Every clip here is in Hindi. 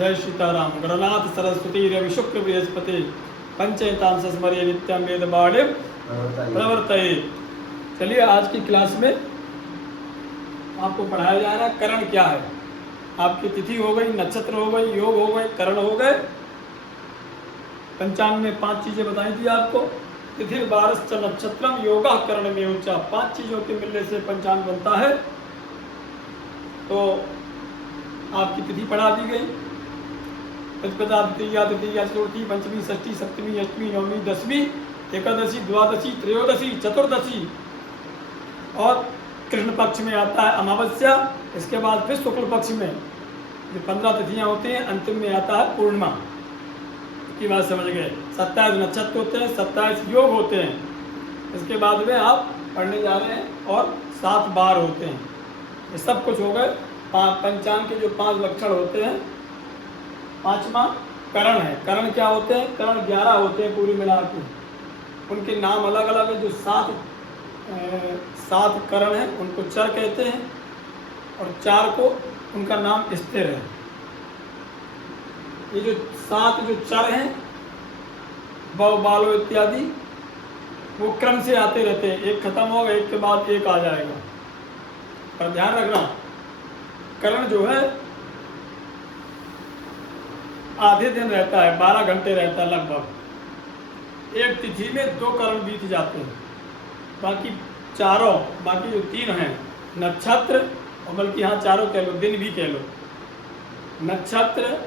जय सीताराम। गणनाथ सरस्वती रवि शुक्र बृहस्पति पंचेतांश स्मर्य नित्यम वेद बाणे प्रवर्तये। चलिए आज की क्लास में आपको पढ़ाया जा रहा है करण क्या है। आपकी तिथि हो गई, नक्षत्र हो गई, योग हो गए, करण हो गए। पंचांग में 5 चीजें बताई थी आपको। तिथि बारश्च नक्षत्रम योगा करण में ऊंचा, 5 चीजों के मिलने से पंचांग बनता है। तो आपकी तिथि पढ़ा दी गई। प्रतिपदा, द्वितीया, तृतीया, चतुर्थी, पंचमी, षष्ठी, सप्तमी, अष्टमी, नवमी, दसवीं, एकादशी, द्वादशी, त्रयोदशी, चतुर्दशी और कृष्ण पक्ष में आता है अमावस्या। इसके बाद फिर शुक्ल पक्ष में जो 15 तिथियां होती हैं, अंतिम में आता है पूर्णिमा की बात समझ गए। 27 नक्षत्र होते हैं, 27 योग होते हैं। इसके बाद में आप पढ़ने जा रहे हैं और 7 बार होते हैं। ये सब कुछ हो गए। पंचांग के जो 5 लक्षण होते हैं। 5वां करण है। करण क्या होते हैं? करण 11 होते हैं पूरी मिला के। उनके नाम अलग अलग है। जो 7 करण हैं उनको चर कहते हैं और 4 को उनका नाम स्थिर है। ये जो 7 जो चर हैं, बव, बालो इत्यादि, वो क्रम से आते रहते हैं। एक खत्म होगा, एक के बाद एक आ जाएगा। पर ध्यान रखना, करण जो है आधे दिन रहता है, 12 घंटे रहता है लगभग। एक तिथि में 2 करण बीत जाते हैं। बाकी जो 3 हैं नक्षत्र, और बल्कि यहाँ चारों कह लो, दिन भी कह लो। नक्षत्र,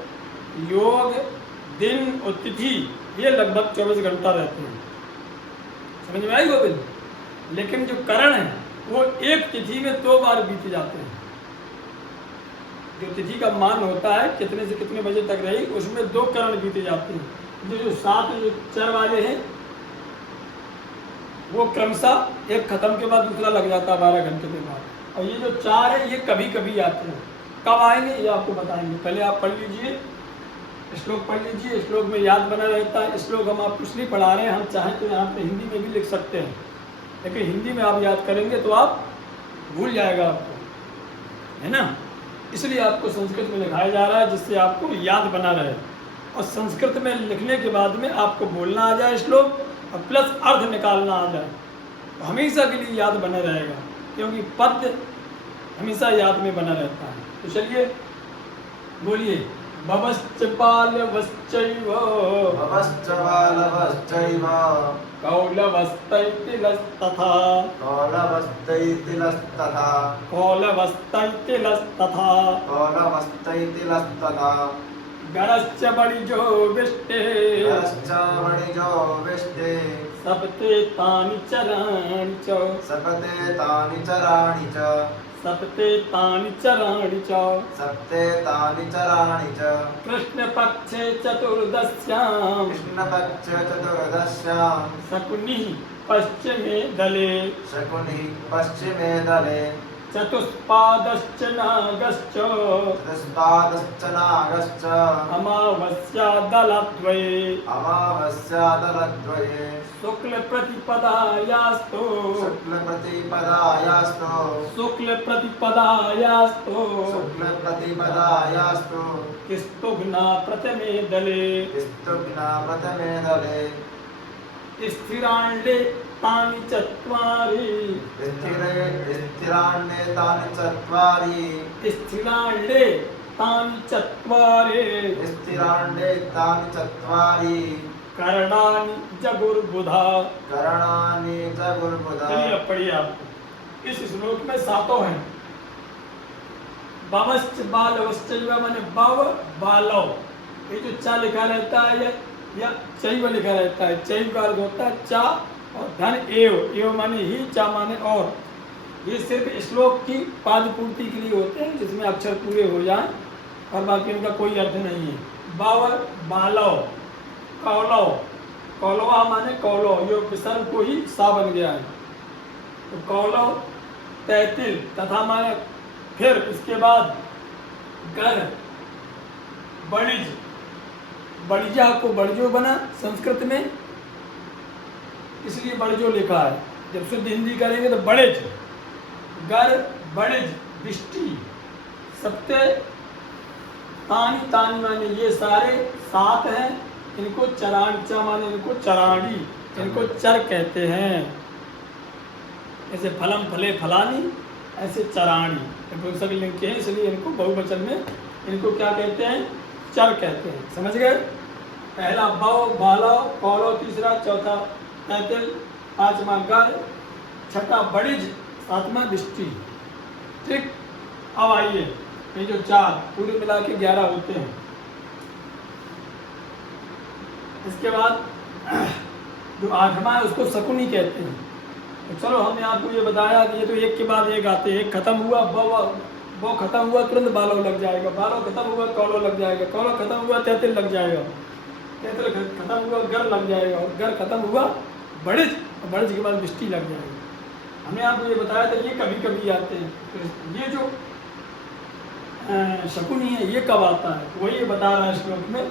योग, दिन और तिथि ये लगभग 24 घंटा रहते हैं। समझ में आई गोविंद? लेकिन जो करण है वो एक तिथि में 2 बार बीत जाते हैं। जो तिथि का मान होता है कितने से कितने बजे तक रही, उसमें 2 करण बीते जाते हैं। जो 7 जो चर वाले हैं वो क्रमशः एक खत्म के बाद दूसरा लग जाता है 12 घंटे के बाद। और ये जो 4 है ये कभी कभी आते हैं। कब आएंगे ये आपको बताएंगे। पहले आप पढ़ लीजिए, श्लोक पढ़ लीजिए। श्लोक में याद बना रहता है। श्लोक हम आपको इसलिए पढ़ा रहे हैं, हम चाहें तो यहाँ पे हिंदी में भी लिख सकते हैं, लेकिन हिंदी में आप याद करेंगे तो आप भूल जाएगा आपको, है ना। इसलिए आपको संस्कृत में लिखाया जा रहा है जिससे आपको याद बना रहे और संस्कृत में लिखने के बाद में आपको बोलना आ जाए श्लोक और प्लस अर्थ निकालना आ जाए, तो हमेशा के लिए याद बना रहेगा, क्योंकि पद हमेशा याद में बना रहता है। तो चलिए बोलिए। भवश्च बालवश्चैव कौलवस्तैतिलस्तथा गणश्च वणिजो विष्टे सप्ते तानि चराणि च कृष्णपक्षे चतुर्दश्यां शकुनिः पश्चिमे दले चतुष्पादश्च नागश्च अमावस्या दलद्वये शुक्ल प्रतिपदायास्तो स्तुघ्ना प्रथमे दले स्थिराण्डे तानि चत्वारि करणानि जगुर्बुधा। चलिए अब पढ़िए। आपको इस श्लोक में 7 हैं। भवश्च बालवश्चैव माने भव बालव, ये जो चा लिखा रहता है या चैव लिखा रहता है। चैव का अर्थ होता है चा और धन एव माने ही, चा माने और। ये सिर्फ श्लोक की पाद पूर्ति के लिए होते हैं, जिसमें अक्षर पूरे हो जाएं और बाकी उनका कोई अर्थ नहीं है। बाव, बालव, कौलव, कौलवा माने कौलव, यो विसर्ग को ही सा बन गया है। तो कौलव, तैतिल, तथा माने फिर। इसके बाद गर, बणिज, बड़िजा को बड़जो बना संस्कृत में, इसलिए बड़जो लिखा है। जब शुद्ध हिंदी करेंगे तो बड़ेज, गर, बड़िज, बिष्टि, सप्ते तानी तानी माने ये सारे 7 हैं, इनको चरांचा माने इनको चराणी, इनको चर कहते हैं। ऐसे फलम फले फलानी, ऐसे चराणी पुंसक लिंग के हैं, इसलिए इनको बहुवचन में इनको क्या कहते हैं? चर कहते हैं। समझ गए? पहला बव, बालव, कौलव, तीसरा, चौथा तैतिल, पांचवा गढ़, छठा बड़िज, सातवां बिष्टि। ठीक, अब आइए ये जो 4 पूरे मिला के 11 होते हैं। इसके बाद जो 8वां है उसको शकुनी कहते हैं। तो चलो हमने आपको ये बताया कि ये तो एक के बाद एक आते हैं। एक खत्म हुआ वो खत्म हुआ तुरंत बालव लग जाएगा, बालव खत्म हुआ कौलव लग जाएगा, कौलव खत्म हुआ तैतिल लग जाएगा, तैतिल खत्म हुआ गर लग जाएगा, और गर खत्म हुआ बड़िज, और बड़िज के बाद बिष्टि लग जाएगा। हमने आपको ये बताया था ये कभी कभी आते हैं। तो ये जो शकुनी है ये कब आता है? वही ये बता रहा है श्लोक में।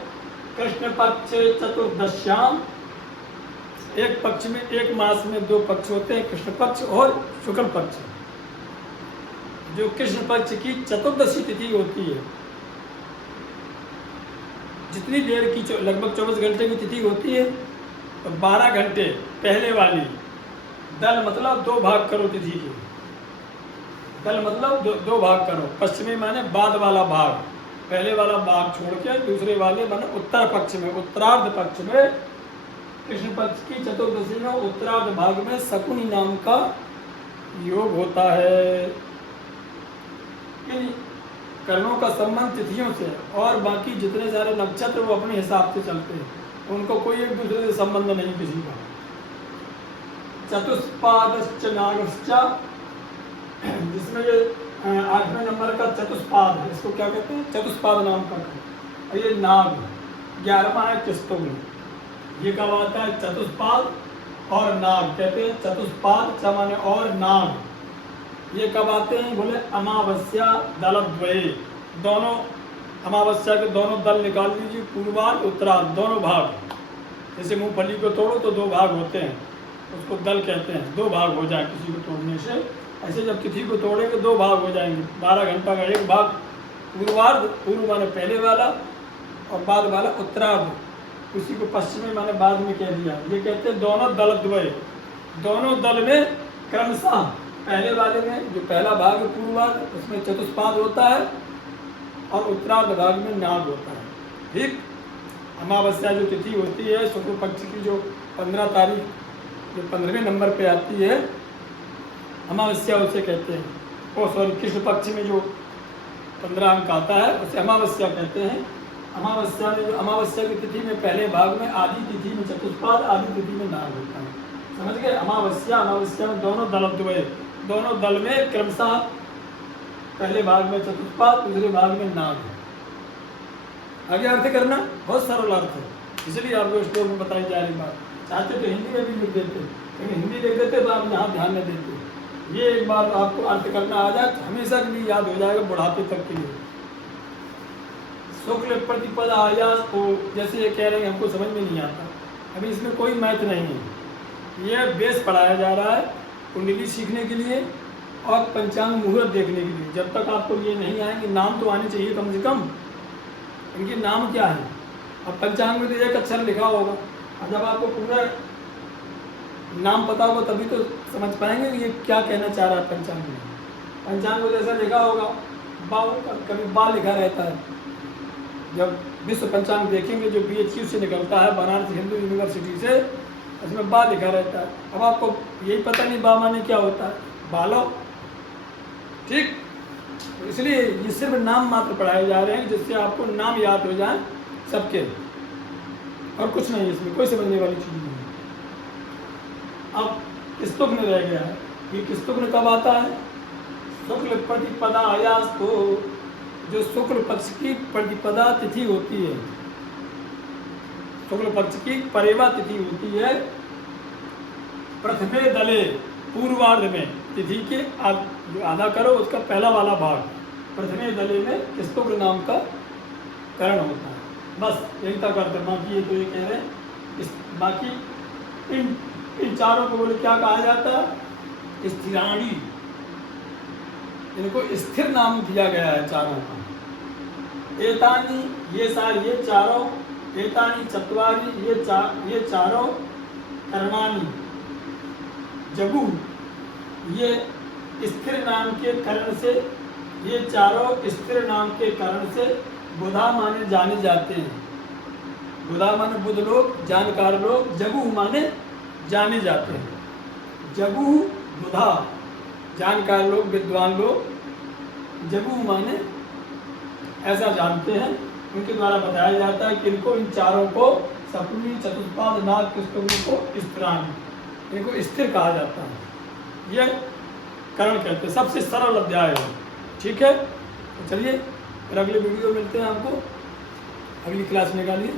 कृष्ण पक्ष चतुर्दश्याम, एक पक्ष में, एक मास में 2 पक्ष होते हैं, कृष्ण पक्ष और शुक्ल पक्ष। जो कृष्ण पक्ष की चतुर्दशी तिथि होती है, जितनी देर की लगभग 24 घंटे की तिथि होती है, तो 12 घंटे पहले वाली दल मतलब 2 भाग करो तिथि के, दल मतलब 2 भाग करो। पश्चिमी माने बाद वाला भाग, पहले वाला भाग छोड़ के दूसरे वाले माने उत्तर पक्ष में, उत्तरार्ध पक्ष में, कृष्ण पक्ष की चतुर्दशी में उत्तरार्ध भाग में शकुनी नाम का योग होता है। इन कर्णों का संबंध तिथियों से, और बाकी जितने सारे नक्षत्र वो अपने हिसाब से चलते हैं, उनको कोई एक दूसरे से संबंध नहीं किसी का। चतुष्पादश्च नागश्च, जिसमें ये 8वें नंबर का चतुष्पाद है, इसको क्या कहते हैं? चतुष्पाद नाम का। और ये नाग 11वां है किस्तुग्न। ये कब आता है? चतुष्पाद और नाग कहते हैं। चतुष्पाद च माने और, नाग ये कब आते हैं? बोले अमावस्या दलद्वये, दोनों अमावस्या के दोनों दल निकाल लीजिए, पूर्वार्ध उत्तरार्ध दोनों भाग। जैसे मूंगफली को तोड़ो तो 2 भाग होते हैं, उसको दल कहते हैं। 2 भाग हो जाए किसी को तोड़ने से, ऐसे जब तिथि को तोड़ेंगे 2 भाग हो जाएंगे। 12 घंटा का एक भाग पूर्वार्ध, पूर्व माने पहले वाला, और बाद वाला उत्तरार्ध, उसी को पश्चिमी माने बाद में कह दिया। ये कहते हैं दोनों दलद्वय, दोनों दल में क्रमशः पहले वाले में जो पहला भाग है पूर्वार्ध, उसमें चतुष्पाद होता है, और उत्तरार्ध भाग में नाग होता है। ठीक, अमावस्या जो तिथि होती है शुक्ल पक्ष की, जो 15 तारीख, जो 15वें नंबर पे आती है अमावस्या, उसे कहते हैं। कृष्ण पक्ष में जो 15 अंक आता है उसे अमावस्या कहते हैं। अमावस्या में जो अमावस्या की तिथि में पहले भाग में आदि तिथि में चतुष्पाद, आदि तिथि में नाग होता है। समझ गए? अमावस्या में दोनों दलद्वय, दोनों दल में क्रमशः पहले भाग में चतुष्पाद, दूसरे भाग में नाग। आगे अर्थ करना बहुत सरल अर्थ है, इसलिए आपको श्लोक में बताई जा रही बात। चाहते तो हिंदी में भी लिख देते, लेकिन हिंदी लिख देते तो आप यहाँ ध्यान न देते। ये एक बार आपको अर्थ करना आ जाए तो हमेशा के लिए याद हो जाएगा, बुढ़ापे तक के लिए। शुक्ल प्रतिपद आयास, तो जैसे ये कह रहे हैं हमको समझ में नहीं आता, अभी इसमें कोई मैथ नहीं है। ये बेस पढ़ाया जा रहा है कुंडली सीखने के लिए और पंचांग मुहूर्त देखने के लिए। जब तक आपको ये नहीं आएंगे, नाम तो आने चाहिए कम से कम, इनके नाम क्या है। अब पंचांग में तो एक अक्षर लिखा होगा, और जब आपको पूरा नाम पता होगा तभी तो समझ पाएंगे कि ये क्या कहना चाह रहा है पंचांग में। पंचांग में जैसा लिखा होगा बा, कभी बा लिखा रहता है। जब विश्व पंचांग देखेंगे जो BHU से निकलता है, बनारस हिंदू यूनिवर्सिटी से, उसमें बा लिखा रहता है। अब आपको यही पता नहीं बा माने क्या होता है, बालो। ठीक, इसलिए ये सिर्फ नाम मात्र पढ़ाए जा रहे हैं जिससे आपको नाम याद हो जाए सबके, और कुछ नहीं, इसमें कोई समझने वाली चीज़ नहीं है। अब किस्तुग्न रह गया है। ये किस्तुग्न कब आता है? शुक्ल प्रतिपदा आयास, को जो शुक्ल पक्ष की प्रतिपदा तिथि होती है, शुक्ल पक्ष की परेवा तिथि होती है, प्रथमे दले पूर्वार्ध में, तिथि के जो आधा करो उसका पहला वाला भाग, प्रथमे दले में किस्तुग्न नाम का करण होता है। बस यही तक करते हैं। बाकी ये तो ये कह रहे हैं, बाकी इन चारों को बोले क्या कहा जाता है? स्थिराणी। इनको स्थिर नाम दिया गया है चारों का। एतानी ये चारों, एतानी चत्वारि ये चारों कर्माणि, जगु ये स्थिर नाम के कारण से, ये चारों स्थिर नाम के कारण से बुधा माने जाने जाते हैं। बुधा माने बुध लोग, जानकार लोग, जगु माने जाने जाते हैं। जगु बुधा जानकार लोग, विद्वान लोग, जगु माने ऐसा जानते हैं। उनके द्वारा बताया जाता है कि इनको, इन चारों को सप्तमी चतुष्पाद नाग पुस्तकों को स्थिरांग, इनको स्थिर कहा जाता है। यह करण कहते हैं, सबसे सरल अध्याय है। ठीक है, तो चलिए फिर अगले वीडियो मिलते हैं, आपको अगली क्लास निकालिए।